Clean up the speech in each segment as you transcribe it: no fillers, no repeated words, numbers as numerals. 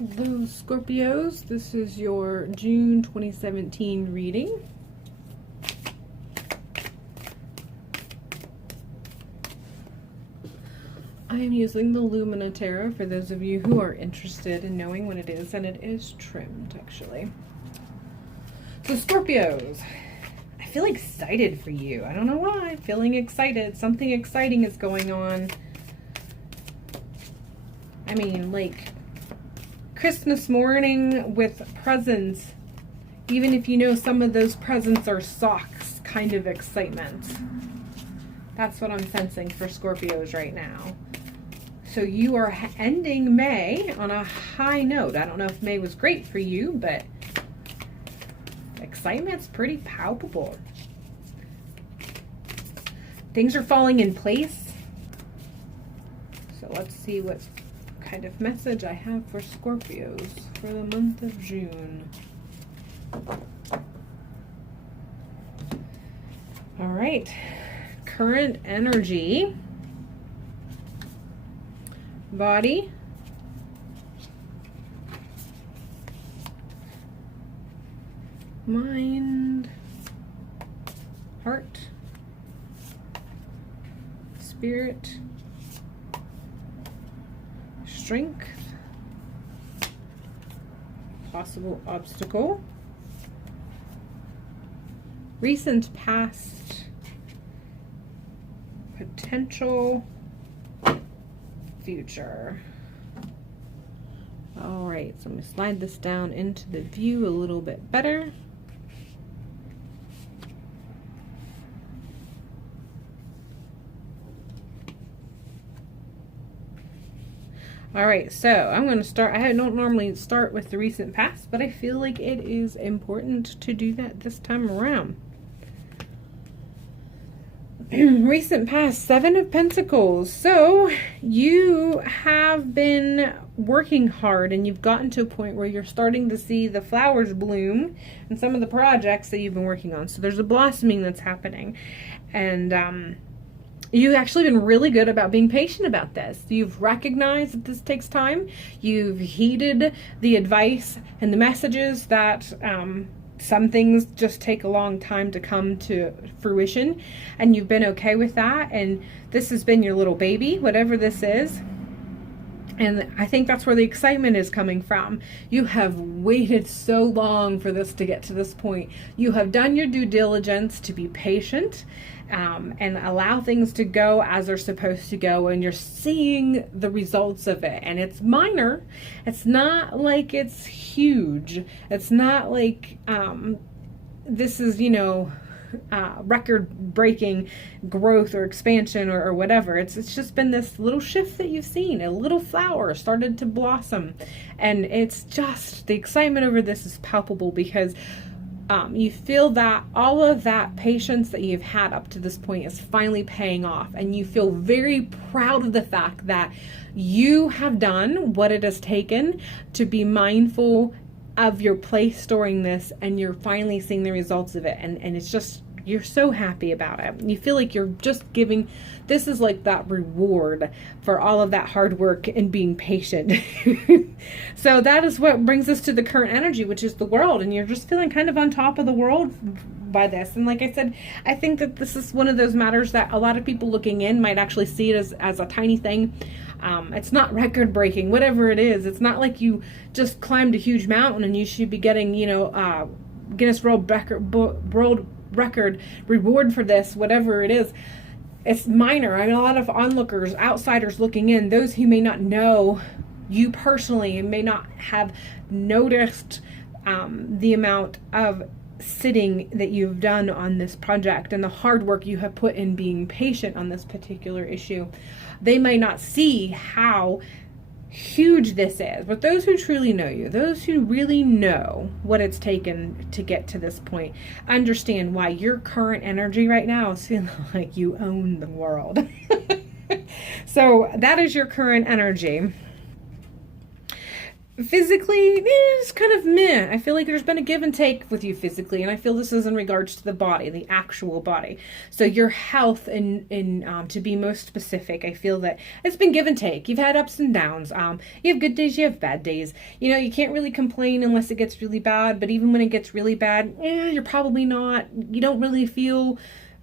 Hello Scorpios, this is your June 2017 reading. I am using the Lumina Tarot for those of you who are interested in knowing what it is, and it is trimmed actually. So Scorpios, I feel excited for you. I don't know why, feeling excited. Something exciting is going on. I mean, like Christmas morning with presents, even if you know some of those presents are socks, kind of excitement. That's what I'm sensing for Scorpios right now. So you are ending May on a high note. I don't know if May was great for you, but excitement's pretty palpable. Things are falling in place. So let's see what kind of message I have for Scorpios for the month of June. All right, current energy, body, mind, heart, spirit, strength, possible obstacle, recent past, potential, future. All right, so I'm going to slide this down into the view a little bit better. All right, so I'm going to start. I don't normally start with the recent past, but I feel like it is important to do that this time around. Recent past, Seven of Pentacles. So you have been working hard and you've gotten to a point where you're starting to see the flowers bloom in some of the projects that you've been working on. So there's a blossoming that's happening. And you've actually been really good about being patient about this. You've recognized that this takes time. You've heeded the advice and the messages that some things just take a long time to come to fruition, and you've been okay with that. And this has been your little baby, whatever this is. And I think that's where the excitement is coming from. You have waited so long for this to get to this point. You have done your due diligence to be patient and allow things to go as they're supposed to go. And you're seeing the results of it. And it's minor. It's not like it's huge. It's not like this is, you know, record-breaking growth or expansion or whatever. It's just been this little shift that you've seen. A little flower started to blossom, and it's just the excitement over this is palpable because you feel that all of that patience that you've had up to this point is finally paying off, and you feel very proud of the fact that you have done what it has taken to be mindful of your place storing this, and you're finally seeing the results of it, and it's just, you're so happy about it. You feel like you're just giving, this is like that reward for all of that hard work and being patient. So that is what brings us to the current energy, which is the world, and you're just feeling kind of on top of the world by this. And like I said, I think that this is one of those matters that a lot of people looking in might actually see it as a tiny thing. It's not record breaking, whatever it is. It's not like you just climbed a huge mountain and you should be getting, you know, Guinness World Record reward for this, whatever it is. It's minor. I mean, a lot of onlookers, outsiders looking in, those who may not know you personally and may not have noticed the amount of sitting that you've done on this project and the hard work you have put in being patient on this particular issue. They may not see how huge this is, but those who truly know you, those who really know what it's taken to get to this point, understand why your current energy right now is feeling like you own the world. So that is your current energy. Physically, it's kind of meh. I feel like there's been a give and take with you physically, and I feel this is in regards to the body, the actual body. So your health, and to be most specific, I feel that it's been give and take. You've had ups and downs. You have good days, you have bad days. You know, you can't really complain unless it gets really bad, but even when it gets really bad, you're probably not, you don't really feel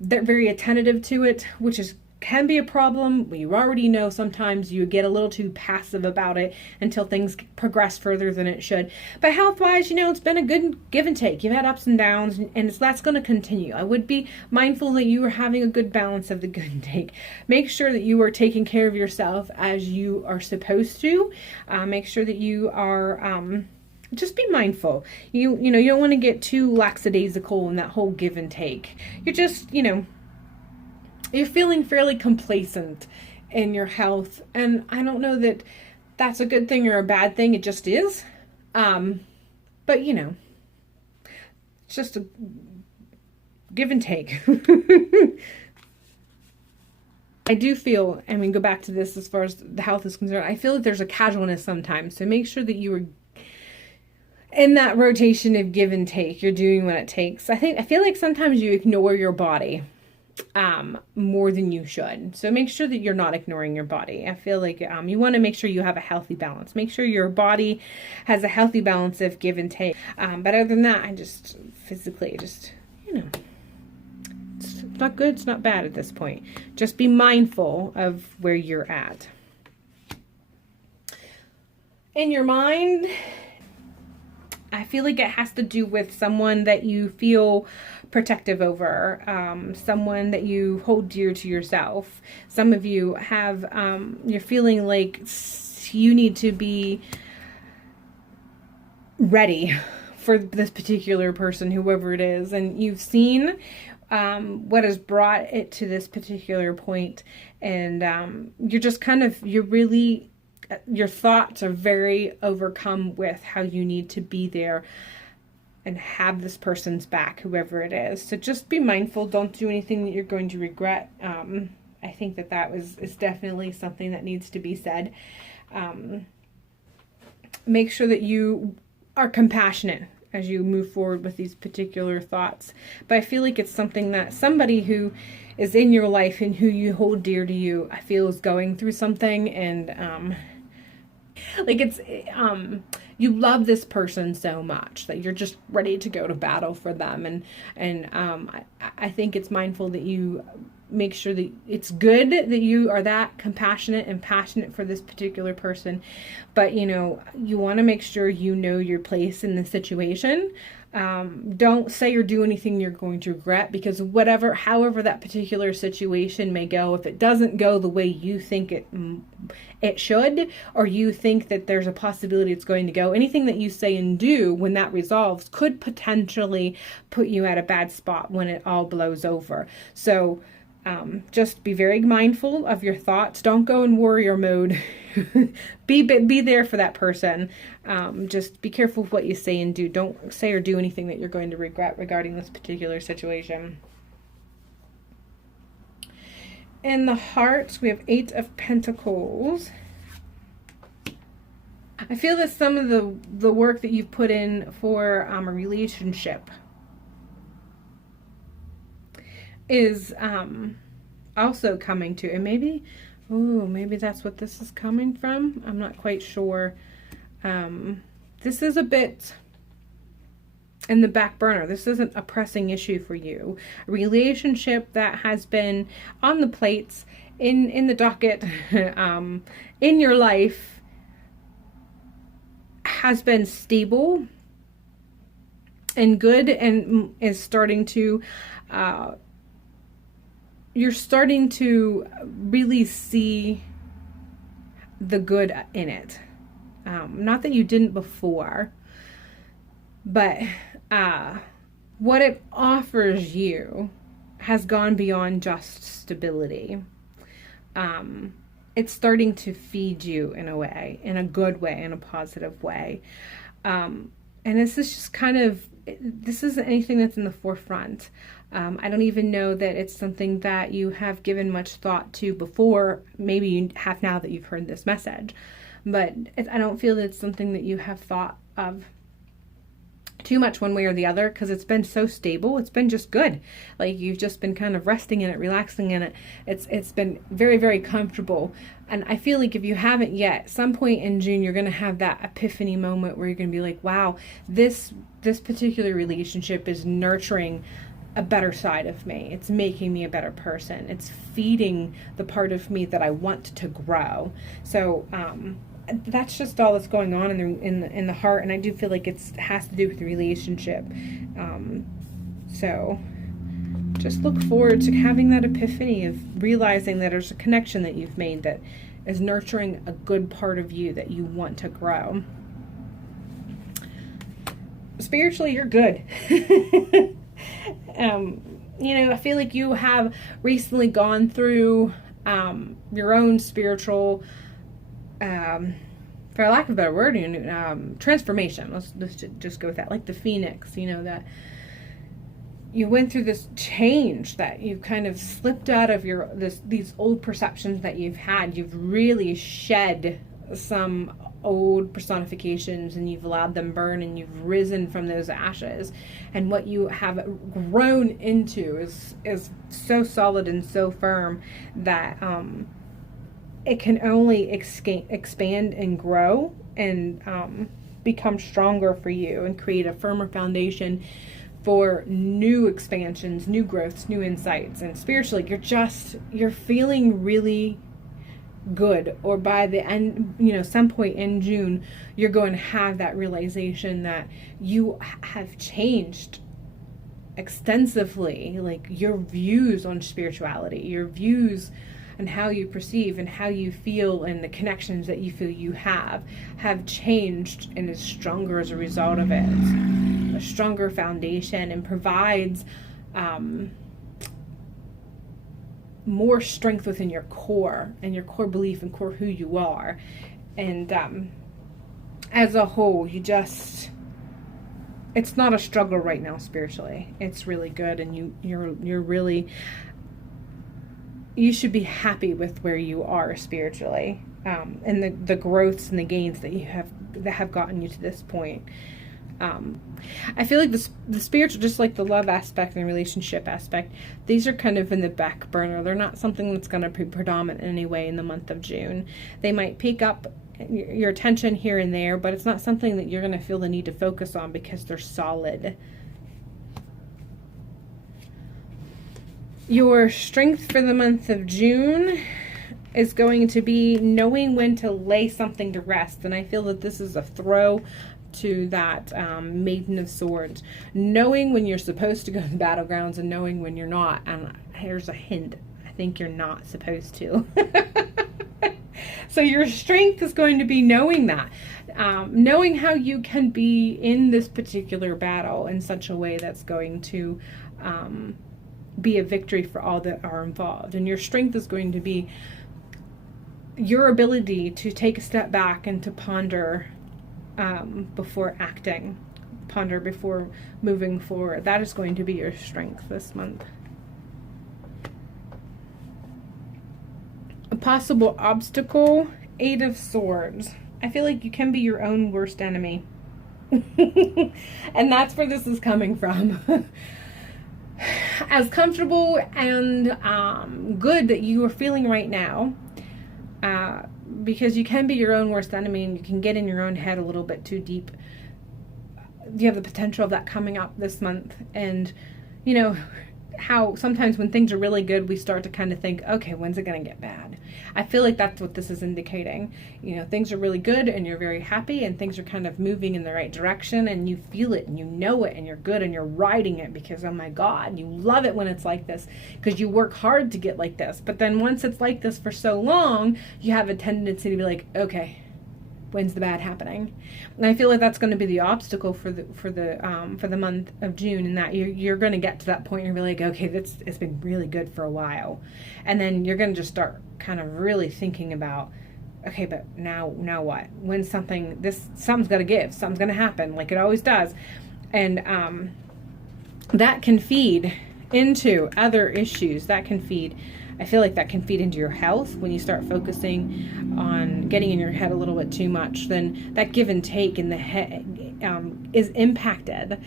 that very attentive to it, which can be a problem. You already know sometimes you get a little too passive about it until things progress further than it should. But health-wise, you know, it's been a good give and take. You've had ups and downs, and that's going to continue. I would be mindful that you are having a good balance of the good and take. Make sure that you are taking care of yourself as you are supposed to. Make sure that you are... just be mindful. You know, you don't want to get too lackadaisical in that whole give and take. You're just, you know, you're feeling fairly complacent in your health, and I don't know that that's a good thing or a bad thing. It just is. But you know, it's just a give and take. I do feel, I mean, go back to this as far as the health is concerned, I feel that there's a casualness sometimes. So make sure that you are in that rotation of give and take. You're doing what it takes. I feel like sometimes you ignore your body more than you should. So make sure that you're not ignoring your body. I feel like you want to make sure you have a healthy balance. Make sure your body has a healthy balance of give and take. But other than that, I just physically, you know, it's not good, it's not bad at this point. Just be mindful of where you're at. In your mind, I feel like it has to do with someone that you feel protective over, someone that you hold dear to yourself. Some of you have, you're feeling like you need to be ready for this particular person, whoever it is, and you've seen what has brought it to this particular point, and you're just kind of, your thoughts are very overcome with how you need to be there and have this person's back, whoever it is. So just be mindful. Don't do anything that you're going to regret. I think that is definitely something that needs to be said. Make sure that you are compassionate as you move forward with these particular thoughts. But I feel like it's something that somebody who is in your life and who you hold dear to you, I feel, is going through something, and like it's you love this person so much that you're just ready to go to battle for them, and I think it's mindful that you make sure that it's good that you are that compassionate and passionate for this particular person, but you know, you want to make sure you know your place in the situation. Don't say or do anything you're going to regret, because however that particular situation may go, if it doesn't go the way you think it should, or you think that there's a possibility it's going to go, anything that you say and do when that resolves could potentially put you at a bad spot when it all blows over. So just be very mindful of your thoughts. Don't go in warrior mode. Be there for that person. Just be careful of what you say and do. Don't say or do anything that you're going to regret regarding this particular situation. In the hearts, we have 8 of Pentacles. I feel that some of the work that you've put in for a relationship is also coming to, and maybe that's what this is coming from. I'm not quite sure. This is a bit in the back burner. This isn't a pressing issue for you. A relationship that has been on the plates, in the docket, in your life, has been stable and good, and is starting to you're starting to really see the good in it. Not that you didn't before, but what it offers you has gone beyond just stability. It's starting to feed you in a way, in a good way, in a positive way. And this is just kind of, this isn't anything that's in the forefront. I don't even know that it's something that you have given much thought to before. Maybe you have now that you've heard this message. but I don't feel that it's something that you have thought of too much one way or the other, because it's been so stable. It's been just good. Like, you've just been kind of resting in it, relaxing in it. It's been very, very comfortable. And I feel like if you haven't yet, some point in June, you're going to have that epiphany moment where you're going to be like, wow, this particular relationship is nurturing a better side of me. It's making me a better person. It's feeding the part of me that I want to grow. So, that's just all that's going on in the heart, and I do feel like it has to do with the relationship. So just look forward to having that epiphany of realizing that there's a connection that you've made that is nurturing a good part of you that you want to grow. Spiritually, you're good. You know, I feel like you have recently gone through your own spiritual, for lack of a better word, transformation. Let's just go with that. Like the phoenix, you know, that you went through this change, that you've kind of slipped out of these old perceptions that you've had. You've really shed some old personifications, and you've allowed them burn, and you've risen from those ashes, and what you have grown into is so solid and so firm that it can only expand and grow and become stronger for you and create a firmer foundation for new expansions, new growths, new insights. And spiritually, you're feeling really good, or by the end, you know, some point in June, you're going to have that realization that you have changed extensively. Like, your views on spirituality, your views and how you perceive and how you feel, and the connections that you feel you have changed and is stronger as a result of it. A stronger foundation, and provides more strength within your core, and your core belief and core who you are. And as a whole, it's not a struggle right now spiritually. It's really good, and you're really, you should be happy with where you are spiritually, and the growths and the gains that have gotten you to this point. I feel like the spiritual, just like the love aspect and relationship aspect, these are kind of in the back burner. They're not something that's going to be predominant in any way in the month of June. They might pick up your attention here and there, but it's not something that you're going to feel the need to focus on, because they're solid. Your strength for the month of June is going to be knowing when to lay something to rest. And I feel that this is a throw to that Maiden of Swords. Knowing when you're supposed to go to the battlegrounds and knowing when you're not. And here's a hint. I think you're not supposed to. So your strength is going to be knowing that. Knowing how you can be in this particular battle in such a way that's going to be a victory for all that are involved. And your strength is going to be your ability to take a step back and to ponder before acting, ponder before moving forward. That is going to be your strength this month. A possible obstacle, Eight of Swords. I feel like you can be your own worst enemy. And that's where this is coming from. As comfortable and good that you are feeling right now, because you can be your own worst enemy, and you can get in your own head a little bit too deep. You have the potential of that coming up this month. And you know how sometimes when things are really good, we start to kind of think, okay, when's it going to get bad? I feel like that's what this is indicating. You know, things are really good and you're very happy, and things are kind of moving in the right direction, and you feel it and you know it, and you're good and you're riding it, because, oh my God, you love it when it's like this, because you work hard to get like this. But then once it's like this for so long, you have a tendency to be like, okay, when's the bad happening? And I feel like that's going to be the obstacle for the month of June, and that you're going to get to that point. You're really like, okay, it's been really good for a while, and then you're going to just start kind of really thinking about, okay, but now what? When something's got to give, something's going to happen, like it always does, and that can feed into other issues. That can feed I feel like that can feed into your health. When you start focusing on getting in your head a little bit too much, then that give and take in the head is impacted,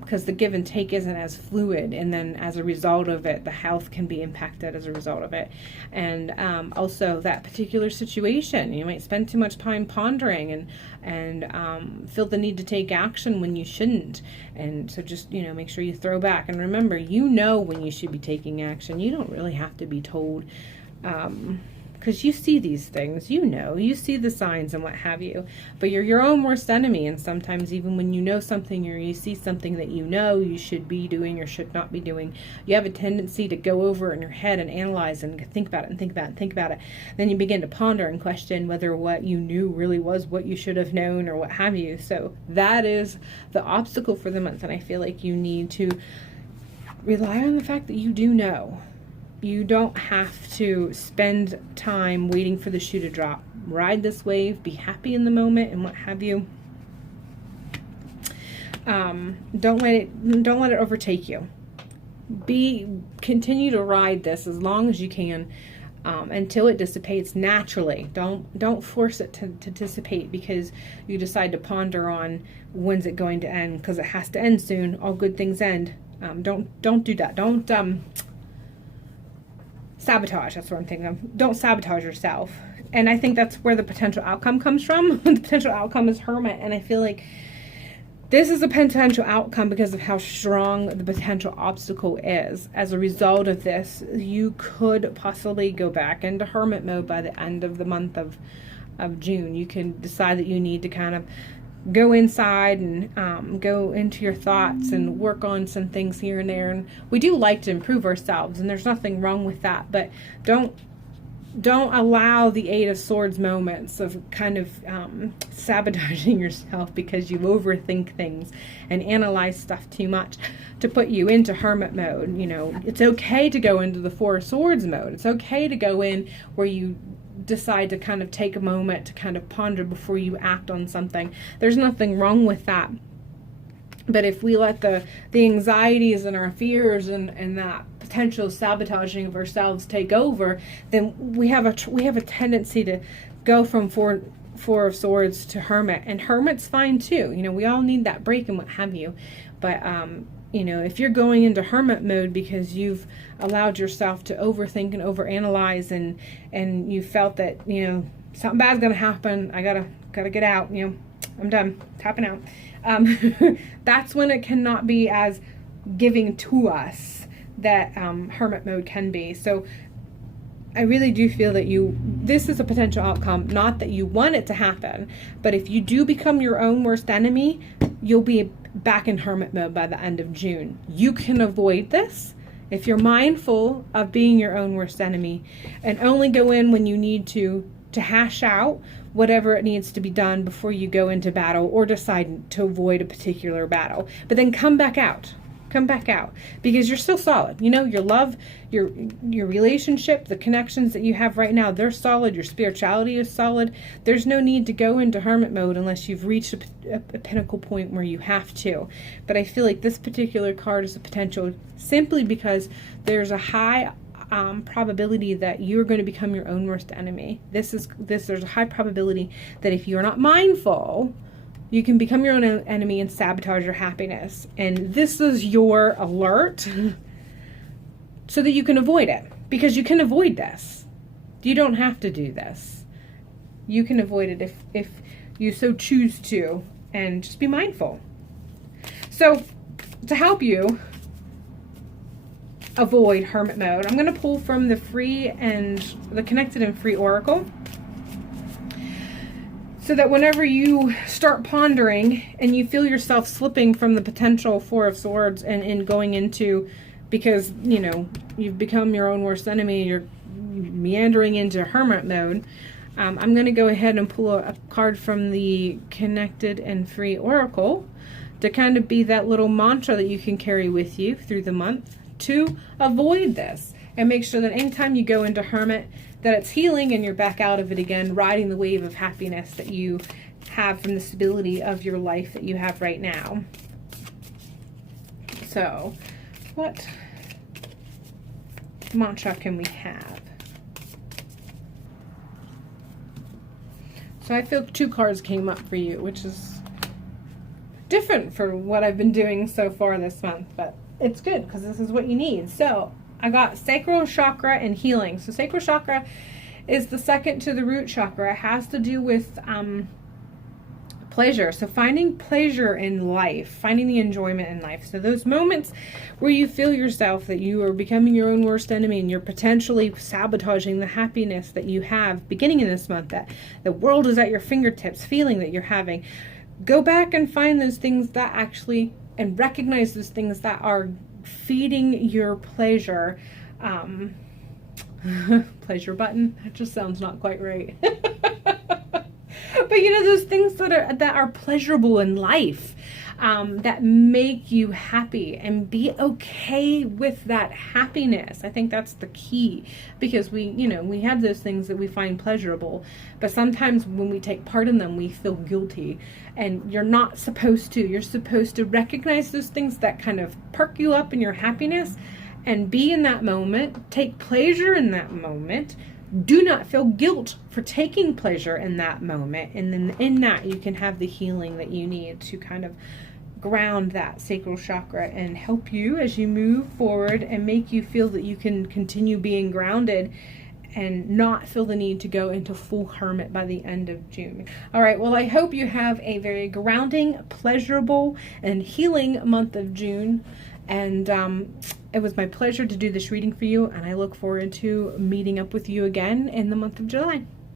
because the give and take isn't as fluid, and then as a result of it, the health can be impacted as a result of it. And also that particular situation, you might spend too much time pondering and feel the need to take action when you shouldn't. And so just, make sure you throw back and remember, when you should be taking action. You don't really have to be told, because you see these things, you see the signs and what have you, but you're your own worst enemy. And sometimes even when you know something, or you see something that you should be doing or should not be doing, you have a tendency to go over in your head and analyze and think about it and think about it and think about it. Then you begin to ponder and question whether what you knew really was what you should have known or what have you. So that is the obstacle for the month, and I feel like you need to rely on the fact that you do know. You don't have to spend time waiting for the shoe to drop. Ride this wave, be happy in the moment and what have you. Don't let it overtake you. Continue to ride this as long as you can, until it dissipates naturally. Don't force it to dissipate because you decide to ponder on when's it going to end, because it has to end soon. All good things end. Don't do that. Don't sabotage. That's what I'm thinking of. Don't sabotage yourself. And I think that's where the potential outcome comes from. The potential outcome is Hermit, and I feel like this is a potential outcome because of how strong the potential obstacle is. As a result of this, you could possibly go back into Hermit mode by the end of the month of June. You can decide that you need to kind of go inside and go into your thoughts and work on some things here and there. And we do like to improve ourselves, and there's nothing wrong with that, but don't allow the Eight of Swords moments of kind of sabotaging yourself because you overthink things and analyze stuff too much to put you into Hermit mode. It's okay to go into the Four of Swords mode. It's okay to go in where you decide to kind of take a moment to kind of ponder before you act on something. There's nothing wrong with that. But if we let the anxieties and our fears and that potential sabotaging of ourselves take over, then we have a tendency to go from Four of Swords to Hermit. And Hermit's fine too. We all need that break and what have you. But if you're going into Hermit mode because you've allowed yourself to overthink and overanalyze, and you felt that something bad's gonna happen, I gotta get out, I'm done tapping out, that's when it cannot be as giving to us that Hermit mode can be. So I really do feel that this is a potential outcome, not that you want it to happen, but if you do become your own worst enemy, you'll be back in Hermit mode by the end of June. You can avoid this if you're mindful of being your own worst enemy, and only go in when you need to hash out whatever it needs to be done before you go into battle or decide to avoid a particular battle. But then come back out because you're still solid. Your love, your relationship, the connections that you have right now, they're solid. Your spirituality is solid. There's no need to go into Hermit mode unless you've reached a pinnacle point where you have to. But I feel like this particular card is a potential simply because there's a high probability that you're going to become your own worst enemy. There's a high probability that if you're not mindful, you can become your own enemy and sabotage your happiness. And this is your alert so that you can avoid it. Because you can avoid this. You don't have to do this. You can avoid it if you so choose to. And just be mindful. So, to help you avoid Hermit mode, I'm going to pull from the Connected and Free Oracle. So that whenever you start pondering and you feel yourself slipping from the potential Four of Swords and going into, because, you've become your own worst enemy, you're meandering into Hermit mode, I'm going to go ahead and pull a card from the Connected and Free Oracle to kind of be that little mantra that you can carry with you through the month to avoid this. And make sure that anytime you go into Hermit, that it's healing and you're back out of it again, riding the wave of happiness that you have from the stability of your life that you have right now. So, what mantra can we have? So I feel 2 cards came up for you, which is different for what I've been doing so far this month, but it's good because this is what you need. So I got sacral chakra and healing. So sacral chakra is the second to the root chakra. It has to do with pleasure. So finding pleasure in life, finding the enjoyment in life. So those moments where you feel yourself that you are becoming your own worst enemy and you're potentially sabotaging the happiness that you have beginning in this month, that the world is at your fingertips, feeling that you're having. Go back and find those things that actually, and recognize those things that are feeding your pleasure. Pleasure button. That just sounds not quite right. But you know, those things that are pleasurable in life, that make you happy, and be okay with that happiness. I think that's the key, because we have those things that we find pleasurable, but sometimes when we take part in them, we feel guilty, and you're not supposed to. You're supposed to recognize those things that kind of perk you up in your happiness, and be in that moment, take pleasure in that moment. Do not feel guilt for taking pleasure in that moment. And then in that, you can have the healing that you need to kind of ground that sacral chakra and help you as you move forward, and make you feel that you can continue being grounded and not feel the need to go into full hermit by the end of June. All right, well, I hope you have a very grounding, pleasurable, and healing month of June. And it was my pleasure to do this reading for you, and I look forward to meeting up with you again in the month of July.